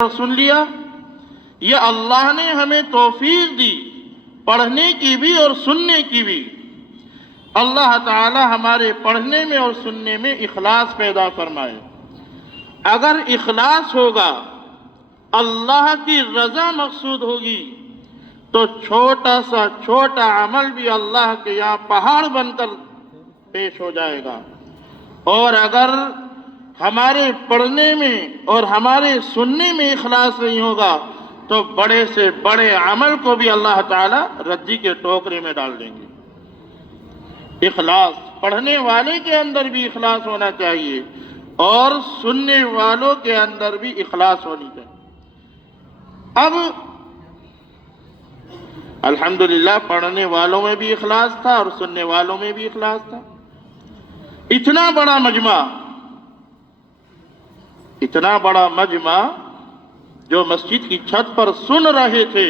سن لیا، یہ اللہ نے ہمیں توفیق دی پڑھنے کی بھی اور سننے کی بھی۔ اللہ تعالی ہمارے پڑھنے میں اور سننے میں اخلاص پیدا فرمائے۔ اگر اخلاص ہوگا، اللہ کی رضا مقصود ہوگی، تو چھوٹا سا چھوٹا عمل بھی اللہ کے یہاں پہاڑ بن کر پیش ہو جائے گا۔ اور اگر ہمارے پڑھنے میں اور ہمارے سننے میں اخلاص نہیں ہوگا تو بڑے سے بڑے عمل کو بھی اللہ تعالیٰ ردی کے ٹوکرے میں ڈال دیں گے۔ اخلاص، پڑھنے والے کے اندر بھی اخلاص ہونا چاہیے اور سننے والوں کے اندر بھی اخلاص ہونی چاہیے۔ اب الحمدللہ پڑھنے والوں میں بھی اخلاص تھا اور سننے والوں میں بھی اخلاص تھا۔ اتنا بڑا مجمع جو مسجد کی چھت پر سن رہے تھے،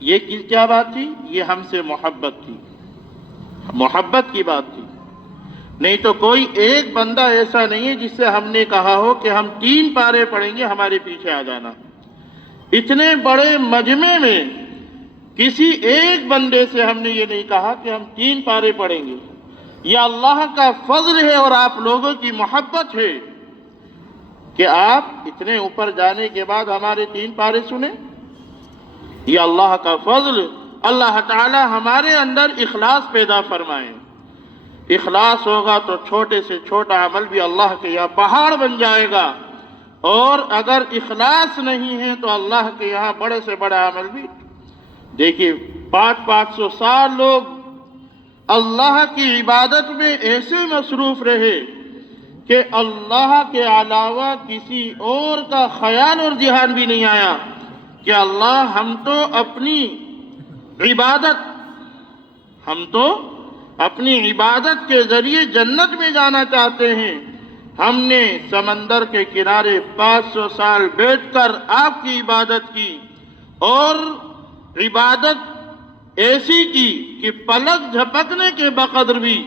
یہ کیا بات تھی؟ یہ ہم سے محبت تھی، محبت کی بات تھی۔ نہیں تو کوئی ایک بندہ ایسا نہیں ہے جس سے ہم نے کہا ہو کہ ہم 3 پارے پڑھیں گے، ہمارے پیچھے آ جانا۔ اتنے بڑے مجمع میں کسی ایک بندے سے ہم نے یہ نہیں کہا کہ ہم 3 پارے پڑھیں گے۔ یہ اللہ کا فضل ہے اور آپ لوگوں کی محبت ہے کہ آپ اتنے اوپر جانے کے بعد ہمارے 3 پارے سنیں۔ یہ اللہ کا فضل۔ اللہ تعالی ہمارے اندر اخلاص پیدا فرمائے۔ اخلاص ہوگا تو چھوٹے سے چھوٹا عمل بھی اللہ کے یہاں پہاڑ بن جائے گا، اور اگر اخلاص نہیں ہے تو اللہ کے یہاں بڑے سے بڑا عمل بھی۔ دیکھیے 500 سال لوگ اللہ کی عبادت میں ایسے مصروف رہے کہ اللہ کے علاوہ کسی اور کا خیال اور ذہن بھی نہیں آیا کہ اللہ ہم تو اپنی عبادت کے ذریعے جنت میں جانا چاہتے ہیں۔ ہم نے سمندر کے کنارے 500 سال بیٹھ کر آپ کی عبادت کی، اور عبادت ایسی کی کہ پلک جھپکنے کے بقدر بھی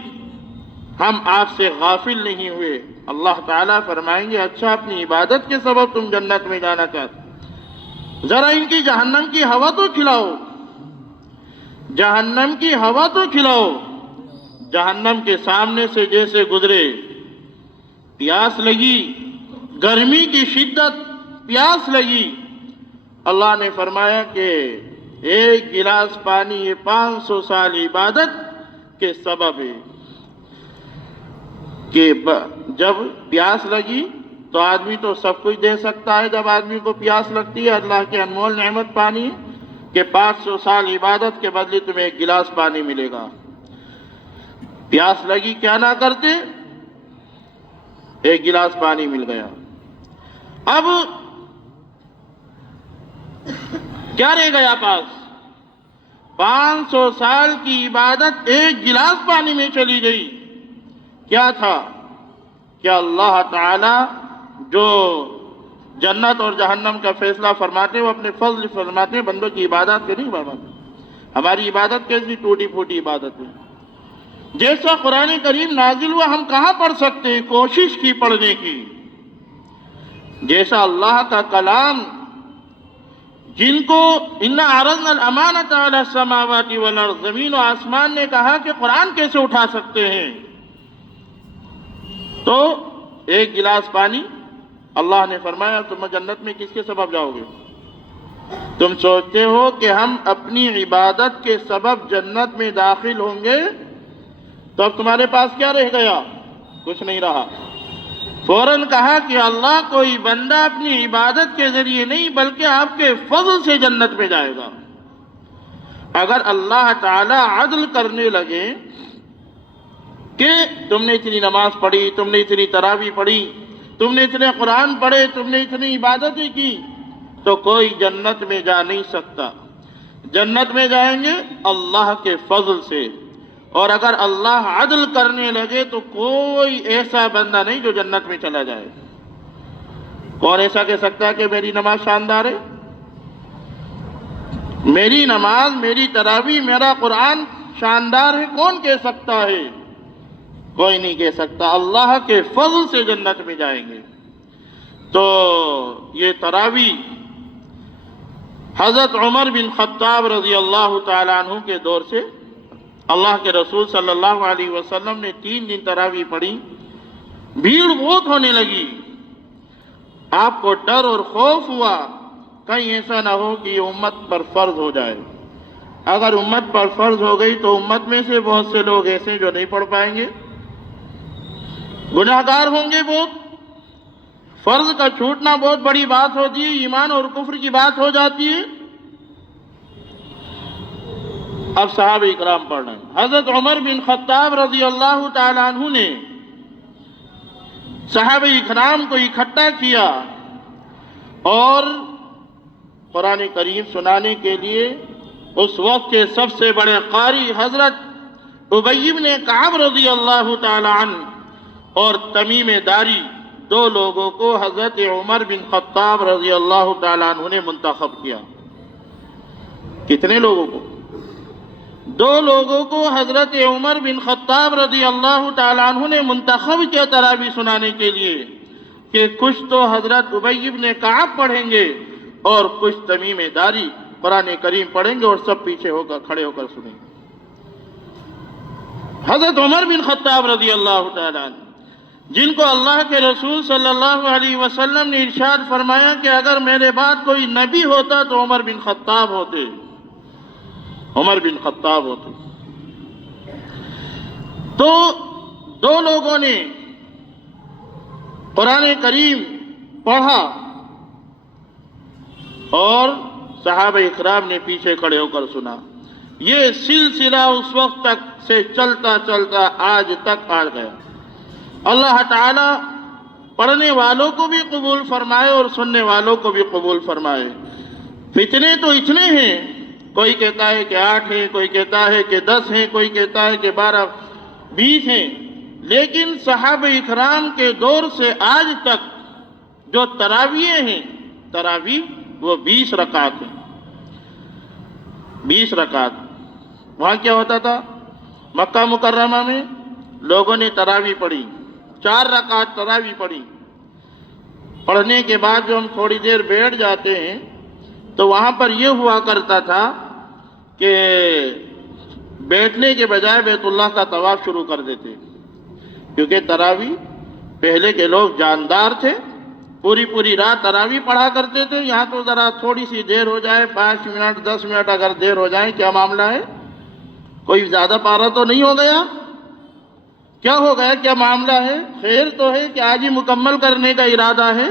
ہم آپ سے غافل نہیں ہوئے۔ اللہ تعالیٰ فرمائیں گے اچھا اپنی عبادت کے سبب تم جنت میں جانا چاہتے، ذرا ان کی جہنم کی ہوا تو کھلاؤ، جہنم کی ہوا تو کھلاؤ۔ جہنم کے سامنے سے جیسے گزرے، پیاس لگی، گرمی کی شدت، پیاس لگی، اللہ نے فرمایا کہ 1 گلاس پانی یہ 500 سال عبادت کے سبب ہے۔ کہ جب پیاس لگی تو آدمی تو سب کچھ دے سکتا ہے، جب آدمی کو پیاس لگتی ہے اللہ کی انمول نعمت پانی کہ 500 سال عبادت کے بدلے تمہیں 1 گلاس پانی ملے گا۔ پیاس لگی، کیا نہ کرتے، 1 گلاس پانی مل گیا۔ اب کیا رہ گیا پاس؟ 500 سال کی عبادت 1 گلاس پانی میں چلی گئی۔ کیا تھا کہ اللہ تعالی جو جنت اور جہنم کا فیصلہ فرماتے وہ اپنے فضل فرماتے، بندوں کی عبادت کے نہیں فرماتے۔ ہماری عبادت کیسی ٹوٹی پھوٹی عبادت ہے؟ جیسا قرآن کریم نازل ہوا ہم کہاں پڑھ سکتے ہیں؟ کوشش کی پڑھنے کی۔ جیسا اللہ کا کلام، جن کو اِنَّا عَرَضْنَا الْأَمَانَةَ عَلَى السَّمَاوَاتِ وَالْأَرْضِ، زمین و آسمان نے کہا کہ قرآن کیسے اٹھا سکتے ہیں؟ تو 1 گلاس پانی اللہ نے فرمایا تم جنت میں کس کے سبب جاؤ گے؟ تم سوچتے ہو کہ ہم اپنی عبادت کے سبب جنت میں داخل ہوں گے تو اب تمہارے پاس کیا رہ گیا؟ کچھ نہیں رہا۔ فوراً کہا کہ اللہ کوئی بندہ اپنی عبادت کے ذریعے نہیں بلکہ آپ کے فضل سے جنت میں جائے گا۔ اگر اللہ تعالی عدل کرنے لگے کہ تم نے اتنی نماز پڑھی، تم نے اتنی تراویح پڑھی، تم نے اتنے قرآن پڑھے، تم نے اتنی عبادتیں کی، تو کوئی جنت میں جا نہیں سکتا۔ جنت میں جائیں گے اللہ کے فضل سے، اور اگر اللہ عدل کرنے لگے تو کوئی ایسا بندہ نہیں جو جنت میں چلا جائے۔ کون ایسا کہہ سکتا ہے کہ میری نماز شاندار ہے، میری نماز، میری تراویح، میرا قرآن شاندار ہے؟ کون کہہ سکتا ہے؟ کوئی نہیں کہہ سکتا۔ اللہ کے فضل سے جنت میں جائیں گے۔ تو یہ تراوی حضرت عمر بن خطاب رضی اللہ تعالیٰ عنہ کے دور سے اللہ کے رسول صلی اللہ علیہ وسلم نے 3 دن تراوی پڑھی، بھیڑ بہت ہونے لگی، آپ کو ڈر اور خوف ہوا کہیں ایسا نہ ہو کہ یہ امت پر فرض ہو جائے، اگر امت پر فرض ہو گئی تو امت میں سے بہت سے لوگ ایسے جو نہیں پڑھ پائیں گے، گناہگار ہوں گے بہت، فرض کا چھوٹنا بہت بڑی بات ہوتی ہے، ایمان اور کفر کی بات ہو جاتی ہے۔ اب صحابہ اکرام پڑھ رہے ہیں، حضرت عمر بن خطاب رضی اللہ تعالیٰ عنہ نے صحابہ اکرام کو اکٹھا کیا اور قرآن کریم سنانے کے لیے اس وقت کے سب سے بڑے قاری حضرت ابی بن کعب رضی اللہ تعالیٰ عنہ اور تمیم داری 2 لوگوں کو حضرت عمر بن خطاب رضی اللہ تعالیٰ عنہ نے منتخب کیا۔ کتنے لوگوں کو؟ 2 لوگوں کو حضرت عمر بن خطاب رضی اللہ تعالیٰ عنہ نے منتخب کیا تراویح سنانے کے لیے، کہ کچھ تو حضرت ابی بن کعب پڑھیں گے اور کچھ تمیم داری قرآن کریم پڑھیں گے اور سب پیچھے ہو کر کھڑے ہو کر سنیں گے۔ حضرت عمر بن خطاب رضی اللہ تعالیٰ عنہ، جن کو اللہ کے رسول صلی اللہ علیہ وسلم نے ارشاد فرمایا کہ اگر میرے بعد کوئی نبی ہوتا تو عمر بن خطاب ہوتے، عمر بن خطاب ہوتے۔ تو 2 لوگوں نے قرآن کریم پڑھا اور صحابہ اکرام نے پیچھے کھڑے ہو کر سنا۔ یہ سلسلہ اس وقت تک سے چلتا چلتا آج تک آ گیا۔ اللہ تعالی پڑھنے والوں کو بھی قبول فرمائے اور سننے والوں کو بھی قبول فرمائے۔ فتنے تو اتنے ہیں، کوئی کہتا ہے کہ 8 ہیں، کوئی کہتا ہے کہ 10 ہیں، کوئی کہتا ہے کہ 12 20 ہیں، لیکن صحابہ اکرام کے دور سے آج تک جو تراویح ہیں، تراویح وہ 20 رکعت ہیں، 20 رکعت۔ وہاں کیا ہوتا تھا؟ مکہ مکرمہ میں لوگوں نے تراویح پڑھی، 4 رکعت تراویح پڑھی، پڑھنے کے بعد جو ہم تھوڑی دیر بیٹھ جاتے ہیں تو وہاں پر یہ ہوا کرتا تھا کہ بیٹھنے کے بجائے بیت اللہ کا طواف شروع کر دیتے، کیونکہ تراویح پہلے کے لوگ جاندار تھے، پوری رات تراویح پڑھا کرتے تھے۔ یہاں تو ذرا تھوڑی سی دیر ہو جائے، 5 منٹ 10 منٹ اگر دیر ہو جائے، کیا معاملہ ہے؟ کوئی زیادہ پارا تو نہیں ہو گیا؟ کیا ہو گیا؟ کیا معاملہ ہے؟ خیر تو ہے کہ آج ہی مکمل کرنے کا ارادہ ہے؟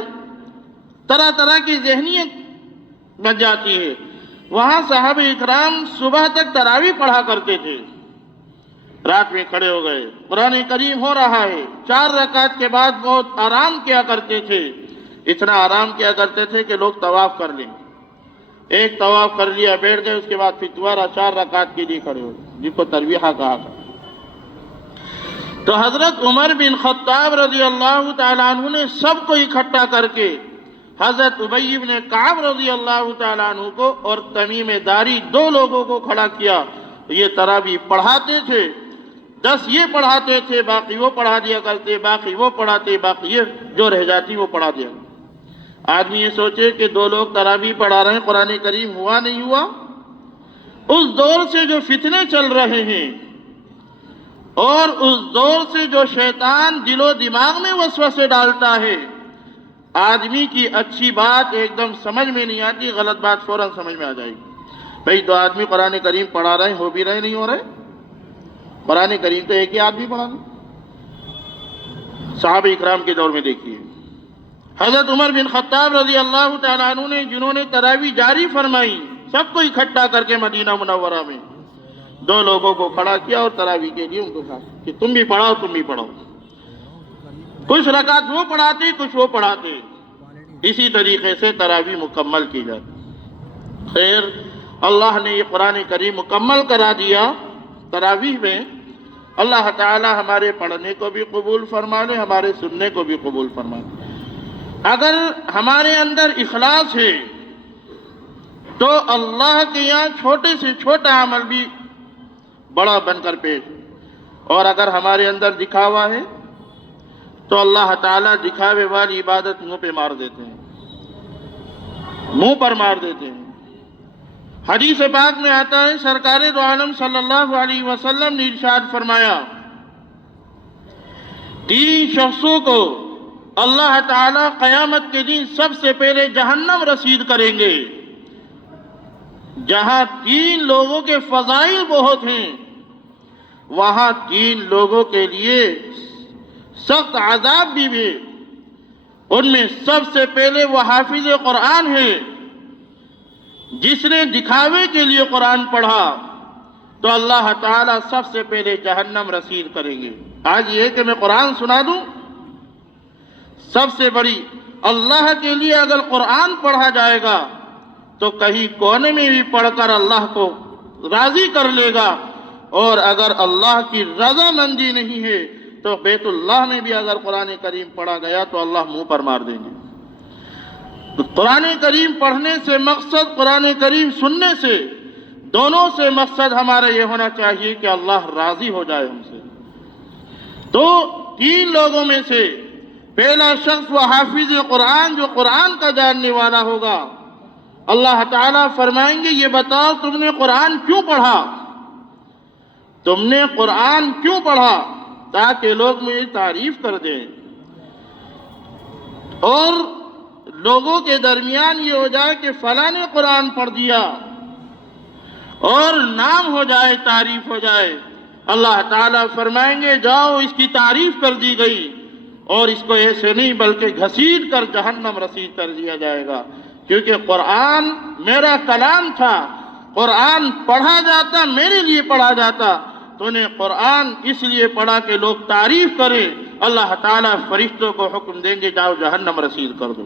طرح طرح کی ذہنیت بن جاتی ہے۔ وہاں صحابہ اکرام صبح تک تراویح پڑھا کرتے تھے، رات میں کھڑے ہو گئے، قرآن کریم ہو رہا ہے، 4 رکعت کے بعد بہت آرام کیا کرتے تھے، اتنا آرام کیا کرتے تھے کہ لوگ طواف کر لیں، ایک طواف کر لیا بیٹھ گئے، اس کے بعد پھر دوبارہ 4 رکعت کے لیے کھڑے ہو، جن کو ترویحہ کہا تھا۔ تو حضرت عمر بن خطاب رضی اللہ تعالیٰ عنہ نے سب کو اکٹھا کر کے حضرت ابی بن کعب رضی اللہ تعالیٰ عنہ کو اور تمیم داری 2 لوگوں کو کھڑا کیا۔ یہ تراویح پڑھاتے تھے، 10 یہ پڑھاتے تھے، باقی وہ پڑھا دیا کرتے، باقی وہ پڑھاتے، باقی یہ جو رہ جاتی وہ پڑھا دیا۔ آدمی یہ سوچے کہ 2 لوگ تراویح پڑھا رہے ہیں، قرآن کریم ہوا نہیں ہوا؟ اس دور سے جو فتنے چل رہے ہیں اور اس دور سے جو شیطان دل و دماغ میں وسوسے ڈالتا ہے، آدمی کی اچھی بات ایک دم سمجھ میں نہیں آتی، غلط بات فوراً سمجھ میں آ جائے گی۔ بھئی 2 آدمی قرآن کریم پڑھا رہے ہیں، ہو بھی رہے نہیں ہو رہے؟ قرآن کریم تو ایک ہی آدمی پڑھا رہا۔ صحابہ اکرام کے دور میں دیکھیے، حضرت عمر بن خطاب رضی اللہ تعالیٰ عنہ نے جنہوں نے تراویح جاری فرمائی، سب کو اکٹھا کر کے مدینہ منورہ میں 2 لوگوں کو کھڑا کیا اور تراویح کے لیے ان کو کہا کہ تم بھی پڑھاؤ، تم بھی پڑھاؤ۔ کچھ رکعت وہ پڑھاتے، کچھ وہ پڑھاتے، اسی طریقے سے تراویح مکمل کی جاتی۔ خیر، اللہ نے یہ قرآن کریم مکمل کرا دیا تراویح میں۔ اللہ تعالی ہمارے پڑھنے کو بھی قبول فرما لے، ہمارے سننے کو بھی قبول فرما لے۔ اگر ہمارے اندر اخلاص ہے تو اللہ کے یہاں چھوٹے سے چھوٹا عمل بھی بڑا بن کر پیش، اور اگر ہمارے اندر دکھاوا ہے تو اللہ تعالیٰ دکھاوے والی عبادت منہ پہ مار دیتے ہیں، منہ پر مار دیتے ہیں۔ حدیث پاک میں آتا ہے سرکار دو عالم صلی اللہ علیہ وسلم نے ارشاد فرمایا، 3 شخصوں کو اللہ تعالیٰ قیامت کے دن سب سے پہلے جہنم رسید کریں گے۔ جہاں 3 لوگوں کے فضائل بہت ہیں، وہاں 3 لوگوں کے لیے سخت عذاب بھی ہے۔ ان میں سب سے پہلے وہ حافظ قرآن ہے، جس نے دکھاوے کے لیے قرآن پڑھا تو اللہ تعالیٰ سب سے پہلے جہنم رسید کریں گے۔ آج یہ کہ میں قرآن سنا دوں، سب سے بڑی اللہ کے لیے اگر قرآن پڑھا جائے گا تو کہیں کونے میں بھی پڑھ کر اللہ کو راضی کر لے گا، اور اگر اللہ کی رضامندی نہیں ہے تو بیت اللہ میں بھی اگر قرآن کریم پڑھا گیا تو اللہ منہ پر مار دیں گے۔ تو قرآن کریم پڑھنے سے مقصد، قرآن کریم سننے سے، دونوں سے مقصد ہمارا یہ ہونا چاہیے کہ اللہ راضی ہو جائے ہم سے۔ تو 3 لوگوں میں سے پہلا شخص وہ حافظ قرآن جو قرآن کا جاننے والا ہوگا۔ اللہ تعالیٰ فرمائیں گے یہ بتاؤ تم نے قرآن کیوں پڑھا؟ تم نے قرآن کیوں پڑھا؟ تاکہ لوگ میری تعریف کر دیں اور لوگوں کے درمیان یہ ہو جائے کہ فلاں نے قرآن پڑھ دیا اور نام ہو جائے، تعریف ہو جائے۔ اللہ تعالیٰ فرمائیں گے جاؤ اس کی تعریف کر دی گئی، اور اس کو ایسے نہیں بلکہ گھسیٹ کر جہنم رسید کر دیا جائے گا، کیونکہ قرآن میرا کلام تھا، قرآن پڑھا جاتا، میرے لیے پڑھا جاتا، تو نے قرآن اس لیے پڑھا کہ لوگ تعریف کریں۔ اللہ تعالیٰ فرشتوں کو حکم دیں گے جاؤ جہنم رسید کر دو۔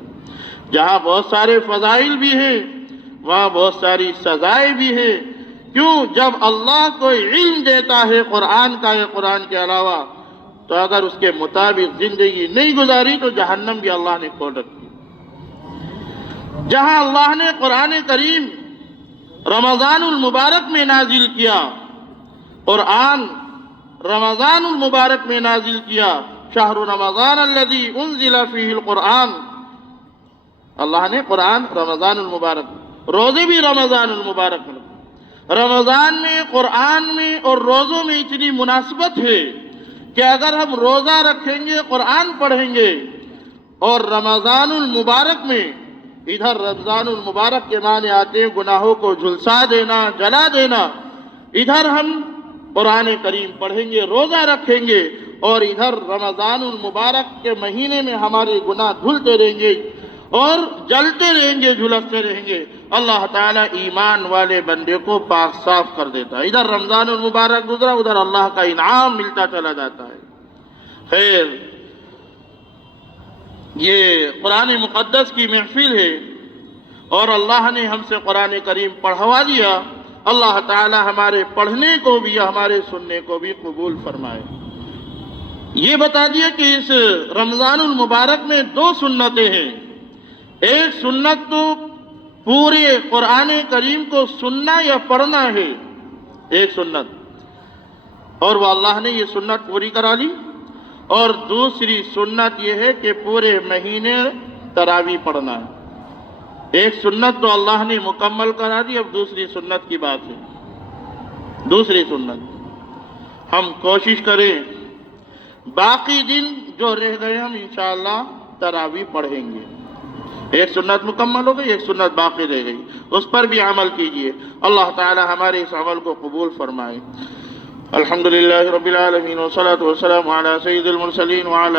جہاں بہت سارے فضائل بھی ہیں وہاں بہت ساری سزائیں بھی ہیں۔ کیوں؟ جب اللہ کوئی علم دیتا ہے قرآن کا یا قرآن کے علاوہ، تو اگر اس کے مطابق زندگی نہیں گزاری تو جہنم بھی اللہ نے کھول رکھی۔ جہاں اللہ نے قرآن کریم رمضان المبارک میں نازل کیا، قرآن رمضان المبارک میں نازل کیا، شہر رمضان الذی انزل فیہ القرآن، اللہ نے قرآن رمضان المبارک، روزے بھی رمضان المبارک میں، رمضان میں، قرآن میں اور روزوں میں اتنی مناسبت ہے کہ اگر ہم روزہ رکھیں گے، قرآن پڑھیں گے، اور رمضان المبارک میں، ادھر رمضان المبارک کے معنی آتے ہیں گناہوں کو جھلسا دینا، جلا دینا، ادھر ہم قرآن کریم پڑھیں گے، روزہ رکھیں گے، اور ادھر رمضان المبارک کے مہینے میں ہمارے گناہ دھلتے رہیں گے اور جلتے رہیں گے، جھلستے رہیں گے۔ اللہ تعالیٰ ایمان والے بندے کو پاک صاف کر دیتا ہے۔ ادھر رمضان المبارک گزرا، ادھر اللہ کا انعام ملتا چلا جاتا ہے۔ خیر، یہ قرآن مقدس کی محفل ہے اور اللہ نے ہم سے قرآن کریم پڑھوا دیا۔ اللہ تعالی ہمارے پڑھنے کو بھی ہمارے سننے کو بھی قبول فرمائے۔ یہ بتا دیا کہ اس رمضان المبارک میں 2 سنتیں ہیں۔ ایک سنت تو پورے قرآن کریم کو سننا یا پڑھنا ہے، ایک سنت، اور وہ اللہ نے یہ سنت پوری کرا لی۔ اور دوسری سنت یہ ہے کہ پورے مہینے تراویح پڑھنا ہے۔ ایک سنت تو اللہ نے مکمل کرا دی، اب دوسری سنت کی بات ہے۔ دوسری سنت ہم کوشش کریں باقی دن جو رہ گئے ہم انشاءاللہ تراویح پڑھیں گے۔ ایک سنت مکمل ہو گئی، ایک سنت باقی رہ گئی، اس پر بھی عمل کیجئے۔ اللہ تعالی ہمارے اس عمل کو قبول فرمائے۔ الحمدللہ رب العالمین والصلاة والسلام علی سید المرسلین وعلی